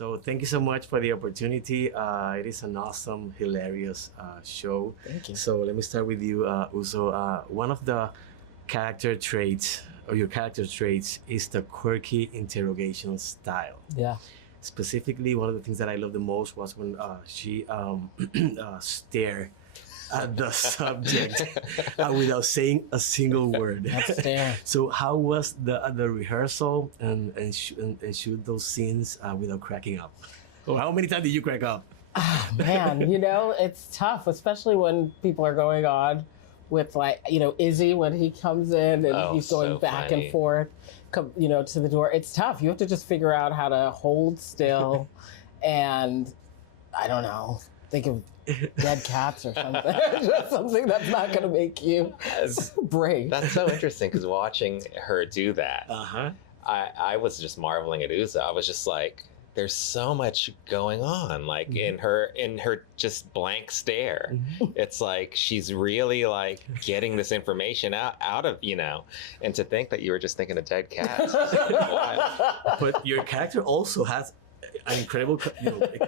So thank you so much for the opportunity. It is an awesome, hilarious show. Thank you. So let me start with you, Uzo. One of the character traits, or your character traits, is the quirky interrogation style. Yeah. Specifically, one of the things that I love the most was when she stared at the subject without saying a single word. That's fair. So how was the rehearsal and shoot those scenes without cracking up? Or how many times did you crack up? Man, it's tough, especially when people are going on with Izzy when he comes in and he's going back and forth, to the door. It's tough. You have to just figure out how to hold still and, I don't know, think of dead cats or something. Just something that's not going to make you break. That's so interesting because watching her do that, I was just marveling at Uzo. I was just like, there's so much going on, like in her just blank stare. It's like she's really like getting this information out of, and to think that you were just thinking of dead cats. But your character also has an incredible,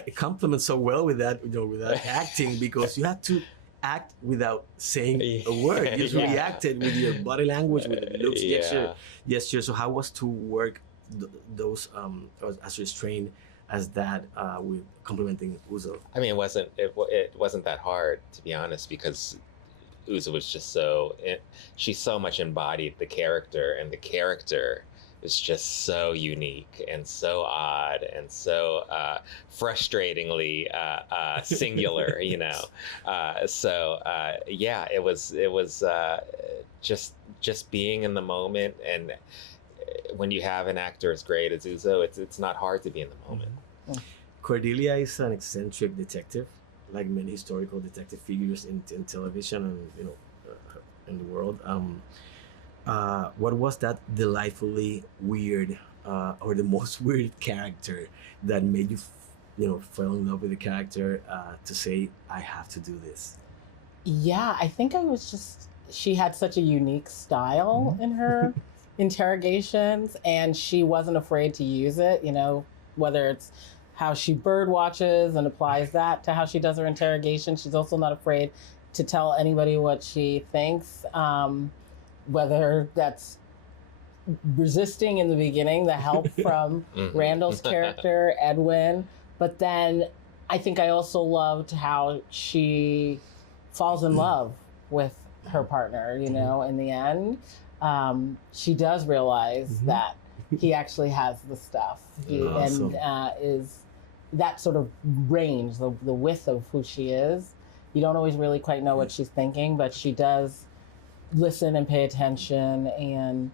it complements so well with that, with that acting, because you have to act without saying a word. You just reacted with your body language, with the looks, gesture. So how was to work those as restrained as that with complementing Uzo? I mean, it wasn't that hard, to be honest, because Uzo was just she so much embodied the character, and the character is just so unique and so odd and so frustratingly singular, it was just being in the moment. And when you have an actor as great as Uzo, it's not hard to be in the moment. Cordelia is an eccentric detective, like many historical detective figures in television and in the world. What was that delightfully weird, or the most weird character that made you, fall in love with the character to say, I have to do this? Yeah, I think she had such a unique style in her interrogations, and she wasn't afraid to use it, whether it's how she bird watches and applies that to how she does her interrogation. She's also not afraid to tell anybody what she thinks. Whether that's resisting in the beginning, the help from Randall's character, Edwin. But then I think I also loved how she falls in love with her partner, in the end. She does realize that he actually has the stuff. And is that sort of range, the width of who she is. You don't always really quite know what she's thinking, but she does listen and pay attention, and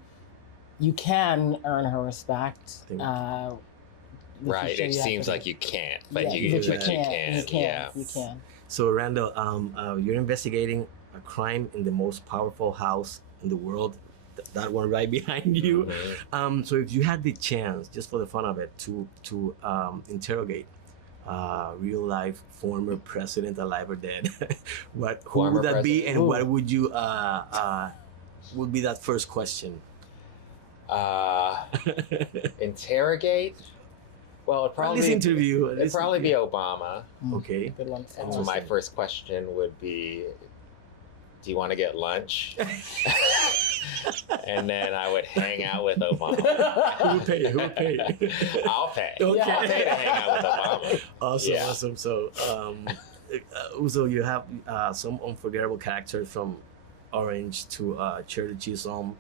you can earn her respect. Right. It seems like you can't, but you can. So Randall, you're investigating a crime in the most powerful house in the world, that one right behind you. So if you had the chance, just for the fun of it, to interrogate real life former president, alive or dead, who would that be, and what would you would be that first question? Interrogate? Well, it'd probably be Obama. Okay. Good one. And so my first question would be, do you want to get lunch? And then I would hang out with Obama. Who would pay? I'll pay. Okay. I'll pay to hang out with Obama. Awesome. So, Uzo, you have some unforgettable characters, from Orange to Cherry Chisholm,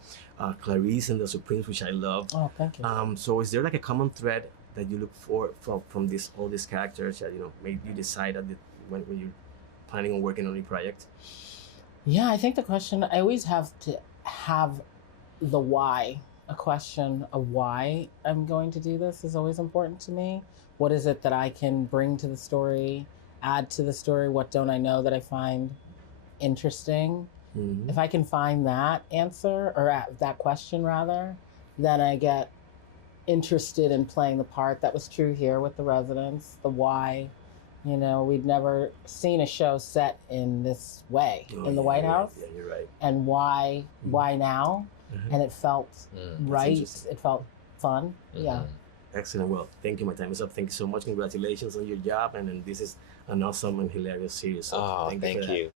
Clarice and the Supremes, which I love. Oh, thank you. So is there like a common thread that you look for from all these characters that made you decide when you're planning on working on a project? Yeah, I think the question, I always have to have the why. A question of why I'm going to do this is always important to me. What is it that I can bring to the story, add to the story? What don't I know that I find interesting? If I can find that answer, or that question rather, then I get interested in playing the part. That was true here with the residents, the why. We'd never seen a show set in this way in the White House. Yeah, you're right. And why now? And it felt right. It felt fun. Yeah. Excellent. Well, thank you. My time is up. Thank you so much. Congratulations on your job. And this is an awesome and hilarious series. So thank you.